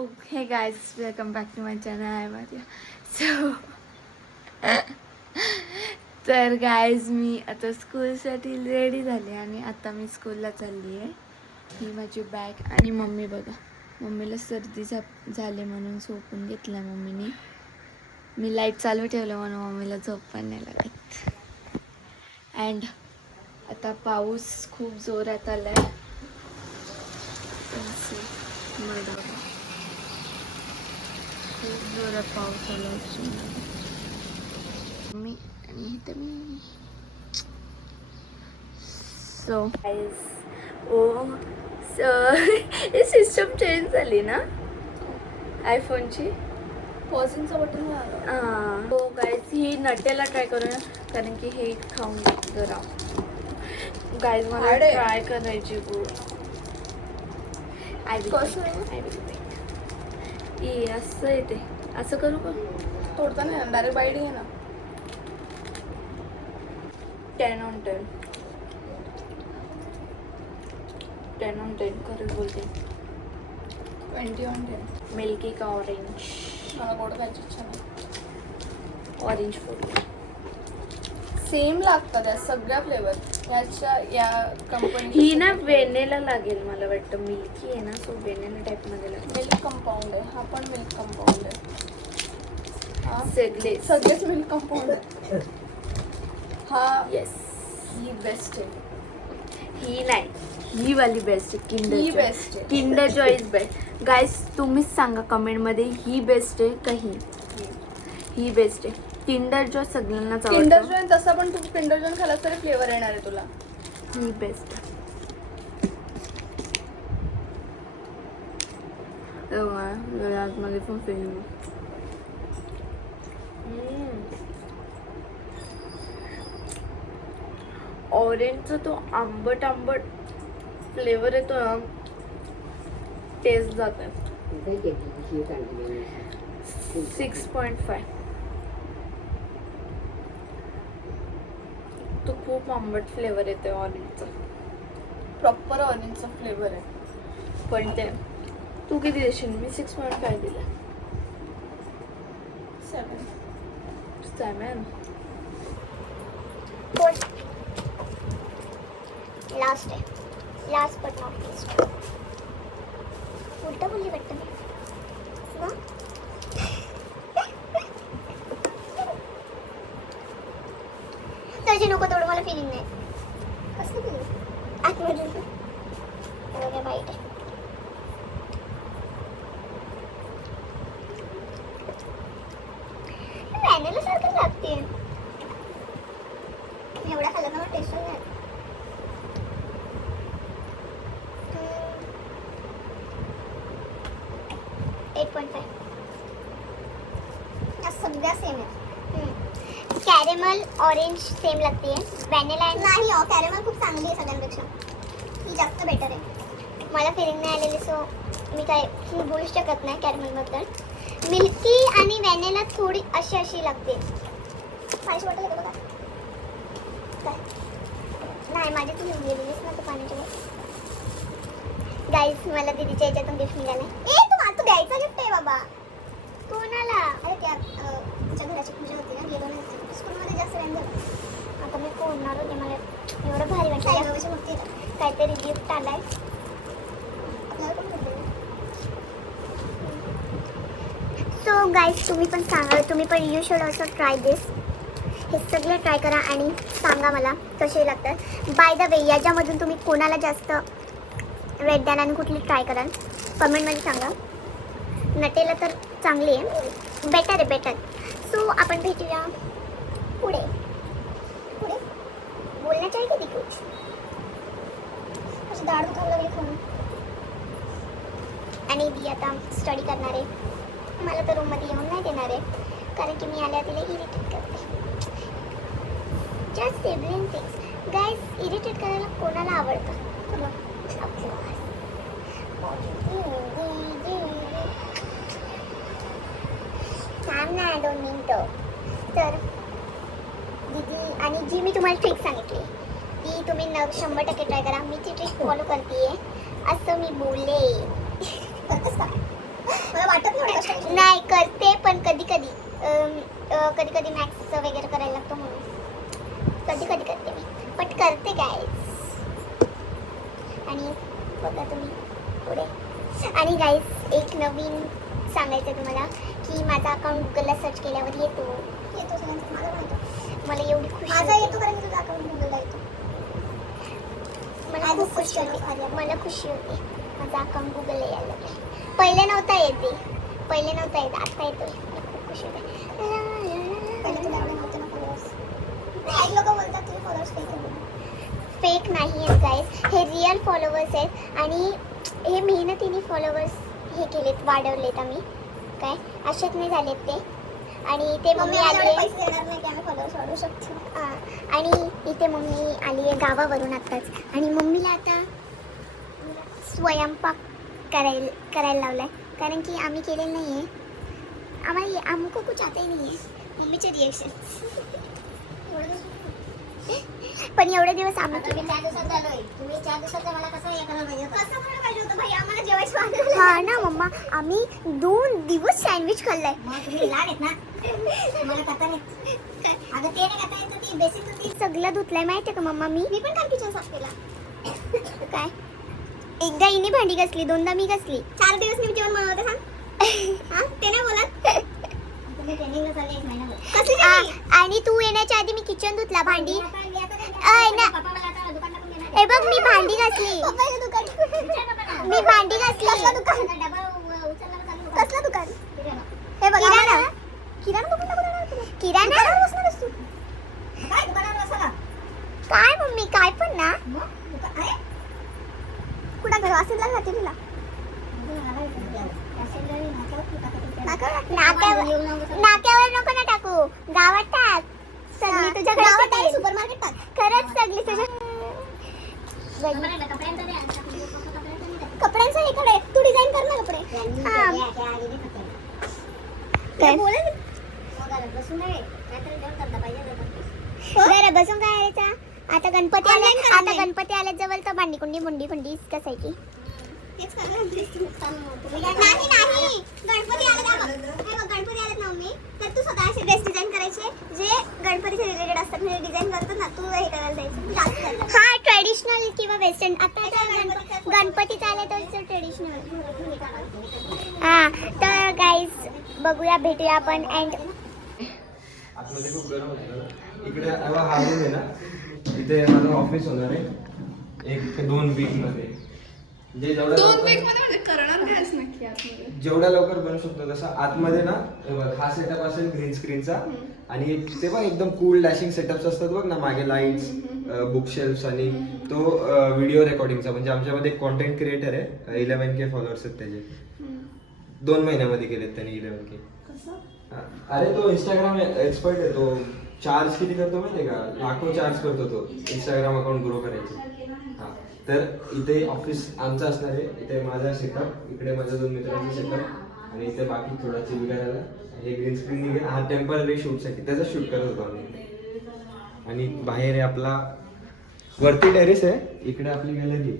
हे guys welcome back to my channel आहे माझ्या सो तर गायज मी आता स्कूलसाठी रेडी झाले आणि आता मी स्कूलला चालली आहे. ही माझी बॅग आणि मम्मी बघा. मम्मीला सर्दी झा झाली म्हणून झोपून घेतलं मम्मीने. मी लाइट चालू ठेवलं म्हणून मम्मीला झोप पण नाही लागत. अँड आता पाऊस खूप जोरात आला आहे खूप जोरात पाऊस आला मी आणि इथं मी. सो ओ सो ही सिस्टम चेंज झाली ना? आयफोनची पॉझिंगचं बटन हो. गायज ही नटेला ट्राय करूया कारण की हे खाऊन जरा. गायज मला. ट्राय करायची गो आय कसं? आय ए असं येते असं करू का? तोडता नाही डायरेक्ट बाईडिंग आहे ना ten on ten ten on ten खरंच बोलते. ट्वेंटी ऑन टेन मिल्की का ऑरेंज मला गोड खायची इच्छा नाही. ऑरेंज फूड सेम लागतात या सगळ्या फ्लेवर याच्या या कंपनी ही ना वेनेला लागेल मला वाटतं मिल्की आहे ना सो वेनेला टाईपमध्ये लागेल. मिल्क कंपाऊंड आहे हा पण मिल्क कंपाऊंड आहे. हा? सगळे सगळेच मिल्क कंपाऊंड आहे. हा येस ही बेस्ट आहे. ही नाही. ही वाली बेस्ट आहे किंडर ही बेस्ट आहे. Kinder Joy is best guys तुम्हीच सांगा कमेंटमध्ये ही बेस्ट आहे का ही? ही बेस्ट आहे किंडर जॉय सगळ्यांनाच किंडर आवडतो जॉईन तसा पण तू किंडर जॉईन खालास तरी फ्लेवर येणार आहे तुला ही बेस्ट आतमध्ये पण फिल्म ऑरेंजचा तो आंबट आंबट फ्लेवर येतो ना टेस्ट जात आहे सिक्स पॉईंट फाय तो खूप आंबट फ्लेवर येते ऑरेंजचा प्रॉपर ऑरेंजचा फ्लेवर आहे. पण ते तू किती देशील? मी सिक्स पॉईंट फाय दिला सेवन सेवन लास्ट आहे लास्ट बट नॉट लिस्ट उलट बोलली वाटतं मी मग? त्याची नको तेवढं मला फिलिंग नाही कसं फिलिंग आतमध्ये एवढ्या वाईट आहे व्हॅनिला सारखं लागते एवढा खाल्ला ना टेस्ट नाही एट पॉईंट सगळ्या सेम आहेत कॅरेमल ऑरेंज सेम लागते. व्हॅनिला नाही हो कॅरेमल खूप चांगली आहे सगळ्यांपेक्षा. ही जास्त बेटर आहे. मला फिलिंग नाही आलेली सो मी काय मी बोलू शकत नाही कॅरेमलबद्दल मिल्की आणि व्हॅनिला थोडी अशी अशी लागते. पाहिजे वाटत होतं बघा. काय? नाही माझी तू घेऊन गेलेलीस ना तू पाण्याच्या गाईस मला दीदीच्या याच्यातून गिफ्ट मिळालं तू तू द्यायचा गिफ्ट आहे बाबा. कोणाला? अरे त्या अं, तिच्या घराची पूजा होती ना गेलो नाही स्कूलमध्ये जास्त झाला आता मी कोणणार होते मला एवढं भारी वाटलं. काहीतरी गिफ्ट आलाय. सो गाईज तुम्ही पण सांगा. तुम्ही पण you should also try this हे सगळे ट्राय करा आणि सांगा मला कसे लागतात. बाय द वे याच्यामधून तुम्ही कोणाला जास्त रेड द्याल आणि कुठली ट्राय कराल? कमेंटमध्ये सांगा. नटेला तर चांगली आहे. बेटर आहे बेटर सो आपण भेटूया पुढे. पुढे. बोलण्याच्या आहे कधी कुछ अशी दाढ दुखायला लागली खाऊन. आणि मी आता स्टडी करणार आहे. मला तर रूममध्ये येऊन नाही देणार आहे. कारण की मी आल्या तिला इरिटेट करते. Just sibling things guys irritate करायला कोणाला आवडतं तुला थांब ना दोन मिनटं. तर दीदी आणि जी मी तुम्हाला ट्रिक सांगितली ती तुम्ही न शंभर टक्के ट्राय करा. मी ती ट्रिक फॉलो करते असं मी बोलले. नाही करते पण कधी कधी कधी कधी मॅथ्सचं वगैरे करायला लागतो म्हणून. कधी कधी करते मी. बट करते काय आणि बघा तुम्ही पुढे. आणि गाईज एक नवीन सांगायचं तुम्हाला. की माझा अकाउंट गुगलला सर्च केल्यावर येतो. येतो सगळ्यांचा येतो मला एवढी खुशी माझा येतो कारण की तुझा अकाउंट गुगलला येतो. मला खूप खुशी होते. मला खुशी होते. माझा अकाउंट गुगलला यायला पहिले नव्हता येते पहिले नव्हता येत. आता येतोय. मला खूप खुशी होते. पहिले तुला एवढे नव्हते ना फॉलोअर्स लोक बोलतात फॉलोअर्स फेक फेक नाही आहेत गाईज हे रिअल फॉलोअर्स आहेत. आणि हे मेहनतीने फॉलोअर्स हे केलेत वाढवलेत आम्ही. काय? असेच नाही झालेत ते. आणि ते मम्मी आली आणि इथे मम्मी आली आहे गावावरून आत्ताच. आणि मम्मीला आता स्वयंपाक करायला करायला लावलाय. कारण की आम्ही केलेलं नाही आहे आम्हाला आमको कुछ आता नाही आहे मम्मीचे रिएक्शन पण एवढे दिवस आम्ही केले चार दिवसात झालोय तुम्ही चार दिवसात मला कसं हे करायला पाहिजे होतं? कसं करायला पाहिजे होतं भाई? आम्हाला जेवायचं हा ना मम्मा. आम्ही दोन दिवस सँडविच खाल्लाय. मग तुम्ही लहान आहेत ना? मला करता नाही. अगं ते नाही करता येत ती बेसिक होती. सगळं धुतलंय माहितीये का मम्मा? मी मी पण काल किचन साफ केला. काय? एकदा हिने भांडी घासली दोनदा मी घासली. चार दिवस मी जेवण बनवते सांग. हा? ते नाही बोलत? आणि तू येण्याच्या आधी मी किचन धुतला भांडी. हे बघ मी भांडी घासली. मी भांडी घासली दुकान डबा उ- उचलला का चालू दुकान? कसलं दुकान किराणा. हे बघ किराणा किराणा बघून नको देणार तुला. किराणा काय दुकानावर बसायला काय मम्मी काय पण ना मग दुकान अरे कुठं घर असेल ना तिला नाक्यावर नाक्यावर नको ना टाकू गावात टाक सगळी तुझ्याकडे सुपर मार्केट टाक खरंच सगळी तुझ्या कपड्यांचं इकडे तू डिझाईन कर ना कपडे हा. काय बसून काय करायचा आता गणपती आले आता गणपती आले जवळ तर भांडी कुंडी मुंडी कुंडी कसायची नाही नाही गणपती आले का बघ. हे बघ, गणपती आलेत ना मम्मी तर तू स्वतः असे ड्रेस डिझाईन करायचे जे गणपतीचे रिलेटेड असतात म्हणजे डिझाईन करतो ना तू हे करायला जायचं हा ट्रेडिशनल किंवा वेस्टर्न आता आता गणपती आले तर ट्रेडिशनल हा तर बघूया भेटूया आपण अँड आतमध्ये खूप गरम होतं. इकडे room आहे ना इथे माझं ऑफिस होणार आहे. एक ते दोन वीकमध्ये. जे जेवढ्या दोन लवकर- वीकमध्ये म्हणजे करणार काय असं नक्की आतमध्ये. जेवढ्या लवकर बनू शकतो तसं. आतमध्ये ना हे बघ, हा सेटअप असेल ग्रीन स्क्रीनचा आणि ते पण एकदम कूल डॅशिंग सेटअप्स असतात बघ ना मागे लाईट्स बुक शेल्फ्स आणि तो व्हिडिओ रेकॉर्डिंगचा म्हणजे आमच्यामध्ये कॉन्टेंट क्रिएटर आहे इलेव्हन के फॉलोअर्स आहेत त्याचे. दोन महिन्यामध्ये केलेत त्यांनी इलेव्हन के. अरे तो इंस्टाग्राम एक्सपर्ट आहे तो चार्ज किती करतो माहितीये का? लाखो चार्ज करतो तो इंस्टाग्राम अकाउंट ग्रो करायचे. हा. तर इथे ऑफिस आमचं असणार आहे इथे माझा सेटअप इकडे माझ्या दोन मित्रांचा सेटअप आणि इथे बाकी थोडा चिल करायला हे ग्रीन स्क्रीन निघेल. हा टेंपररी शूटसाठी त्याचा शूट करत होतो आम्ही. आणि बाहेर आहे आपला वरती टेरेस आहे इकडे आपली गॅलरी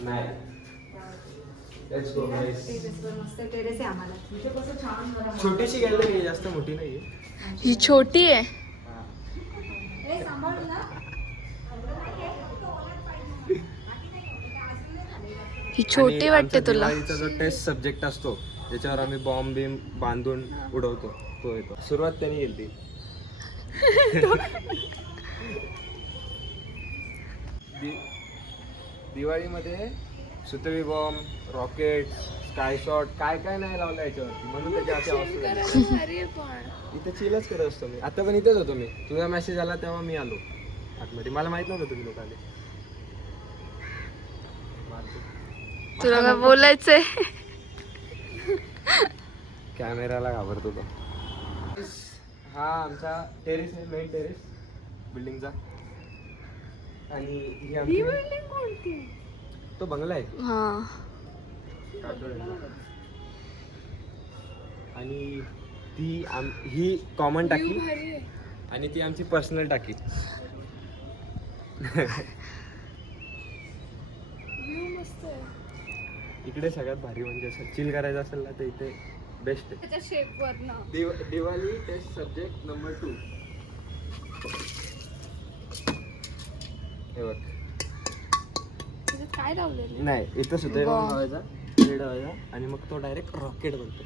नाही. Let's go, guys. छोटीशी गॅलरी आहे जास्त मोठी नाही ही छोटी आहे. ही छोटी वाटते तुला. जो टेस्ट सब्जेक्ट असतो ज्याच्यावर आम्ही बॉम्ब बिम बांधून उडवतो तो येतो. सुरुवात त्यांनी केली. दिवाळीमध्ये सुतळी बॉम्ब रॉकेट स्काय शॉट काय काय नाही लावलं याच्यावरती. म्हणून त्याची अशी अवस्था झाली. इथे चिलच करत असतो मी. आता पण इथेच होतो मी. तुझा मेसेज आला तेव्हा मी आलो. आतमध्ये. मला माहीत नव्हतं तुम्ही लोक आले तुला काय बोलायचंय? कॅमेराला घाबरतो तो. हा आमचा टेरेस आहे मेन टेरेस बिल्डिंगचा आणि ही आमची तो बंगला आहे. हा. आणि ती आम ही कॉमन टाकी आणि ती आमची पर्सनल टाकी. इकडे सगळ्यात भारी म्हणजे असं चिल करायचं असेल ना तर इथे बेस्ट आहे. Diwali test subject number two हे बघ. काय लावलेलं नाही इथं सुद्धा वा. लावायचा रेड आणि मग तो डायरेक्ट रॉकेट बनतो.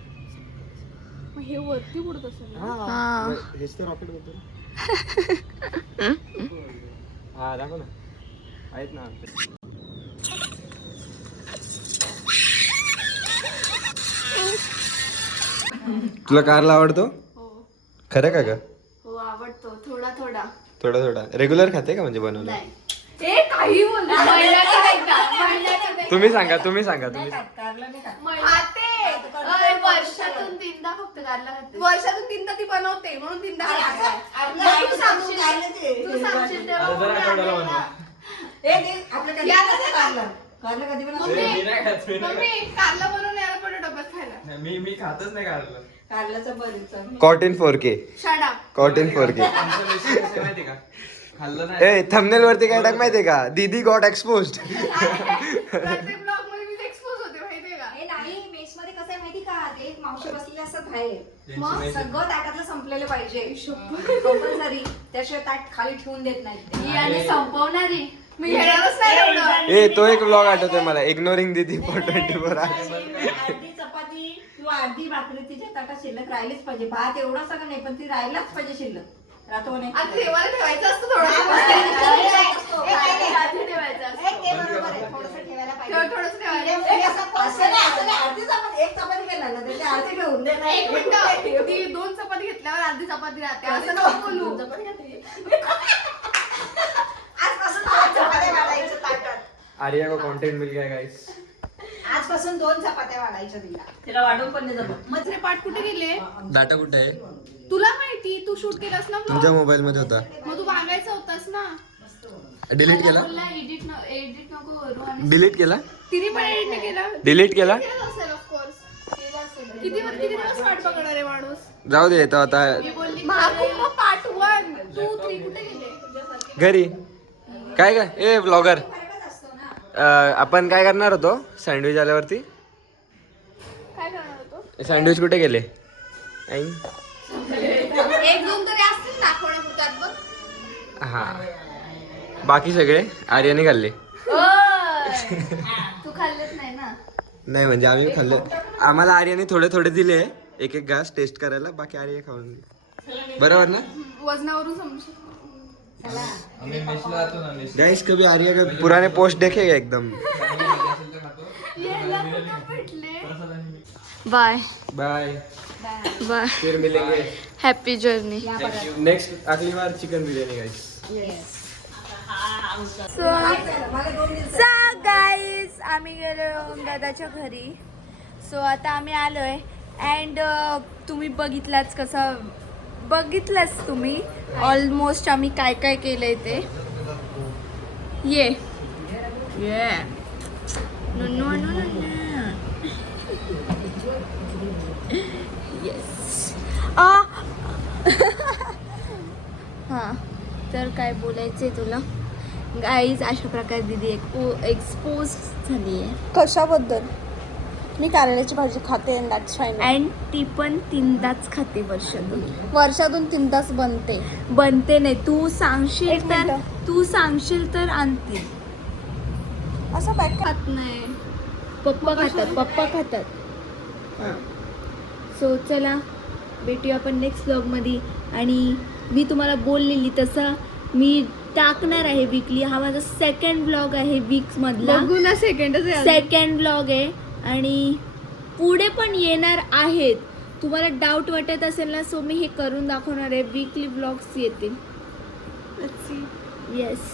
मग हे वरती उडत असेल ना? हा. मग हेच तर रॉकेट बनतो ना. हा दाखव ना. आहेत ना. तुला कारला आवडतो? हो. खरं का ग? हो आवडतो. थोडा थोडा. थोडा थोडा. रेग्युलर खाते का म्हणजे बनवलं? नाही. ए काही एकदा. तुम्ही सांगा तुम्ही सांगा तुम्ही खाते. अरे, वर्षातून तीनदा फक्त कारला खाते. वर्षातून तीनदा ती बनवते म्हणून तीनदा खाते. मग तू सांगशील तू सांगशील तेव्हा आता जरा मी. याला. मम्मी मी नाही खात, मी नाही मम्मी कारला बनवून यायला पडे डब्यात खायला. खात. मी मी खातच नाही कारलं कारल्याचं भरीचं कॉटन फोर के शाडा कॉटन फोर के खाल्लं नाही ए थंबनेल वरती काय टाक माहितीये का? दीदी गॉट एक्सपोज प्रत्येक ब्लॉगमध्ये मी एक्सपोज होते माहितीये का? हे नाही मेस मध्ये कसं आहे माहिती का? ते एक मावशी बसलेले असतात बाहेर. मग? सगळं ताटातलं संपलेलं पाहिजे. कंपल्सरी त्याशिवाय ताट खाली ठेवून देत नाही. ते. ही आणि संपवणारी. मी घेणारच नाही एवढं. ए तो एक ब्लॉग आठवतोय मला. इग्नोरिंग दीदी फॉर ट्वेंटी फोर अर्धी चपाती किंवा अर्धी भाकरी तिच्या ताटात शिल्लक राहिलीच पाहिजे. भात एवढा सगळं नाही पण ती राहिलाच पाहिजे शिल्लक. राहतो नाही. आता देवाला ठेवायचं असतं थोडं. आधी ठेवायचं असतं. ते बरोबर आहे. थोडंसं ठेवायला पाहिजे. थोडं थोडंसं ठेवायचं ए, असं असं नाही, असं नाही. अर्धी चपाती एक चपाती केला ना त्याची अर्धी ठेवून दे एक मिनिट. ती दोन चपाती घेतल्यावर अर्धी चपाती राहते. असं नको बोलू. वाढायच्या ताटात. आर्या को कंटेंट मिल गया गाइस आजपासून दोन चपात्या वाढायच्या तिला. तिला वाढून पण नाही जमत. पाठ कुठे गेले? डाटा कुठे आहे? तुला माहिती तू शूट केलास ना तुमच्या vlog? मोबाईल मध्ये होता. मग तू मागायचा होतास ना. डिलीट केला? एडिट एडिट नको करू आणि डिलीट केला? तिने पण एडिट नाही केला. डिलीट केला? केलंच असेल ऑफकोर्स किती किती दिवस वाट बघणार आहे माणूस? जाऊ दे तो आता Mahakumbh part one two three कुठे गेले? घरी. काय काय? ए ब्लॉगर आपण काय करणार होतो? सँडविच आल्यावरती? सँडविच कुठे गेले? हा. बाकी सगळे? आर्याने खाल्ले. नाही ना? नाही म्हणजे आम्ही खाल्ले. आम्हाला आर्याने थोडे थोडे दिले. एक एक घास टेस्ट करायला. बाकी आर्या खाऊन. बरोबर ना? वजनावरून समजू आम्ही मेसला जातो ना मेस गाइस कभी आर्या का पुराने पोस्ट देखेगा एकदम? बाय बाय बाय फिर मिलेंगे. हॅपी जर्नी नेक्स्ट अगली बार chicken biryani guys so guys आम्ही गेलो दादाच्या घरी. सो आता आम्ही आलोय. अँड तुम्ही बघितलाच कसं बघितलंच तुम्ही? ऑलमोस्ट आम्ही काय काय केलंय ते. ये. ये येस हां. तर काय बोलायचंय तुला? गाईज अशा प्रकारे दिदी एक्सपो एक्सपोज झाली आहे कशाबद्दल? मी कारल्याची भाजी खाते दॅट्स फाईन अँड ती पण तीनदाच खाते वर्षातून. वर्षातून तीनदाच बनते. बनते नाही. तू सांगशील तर मिनिटं. तू सांगशील तर आणतील असं बॅग खात नाही. पप्पा खातात. पप्पा खातात. सो चला. भेटूया आपण नेक्स्ट ब्लॉगमध्ये आणि मी तुम्हाला बोललेली तसं मी टाकणार आहे वीकली हा माझा सेकंड ब्लॉग आहे वीक्समधला बघू ना सेकंडच सेकंड ब्लॉग आहे. आणि पुढे पण येणार आहेत. तुम्हाला डाऊट वाटत असेल ना सो मी हे करून दाखवणार आहे. वीकली ब्लॉग्स येतील. येस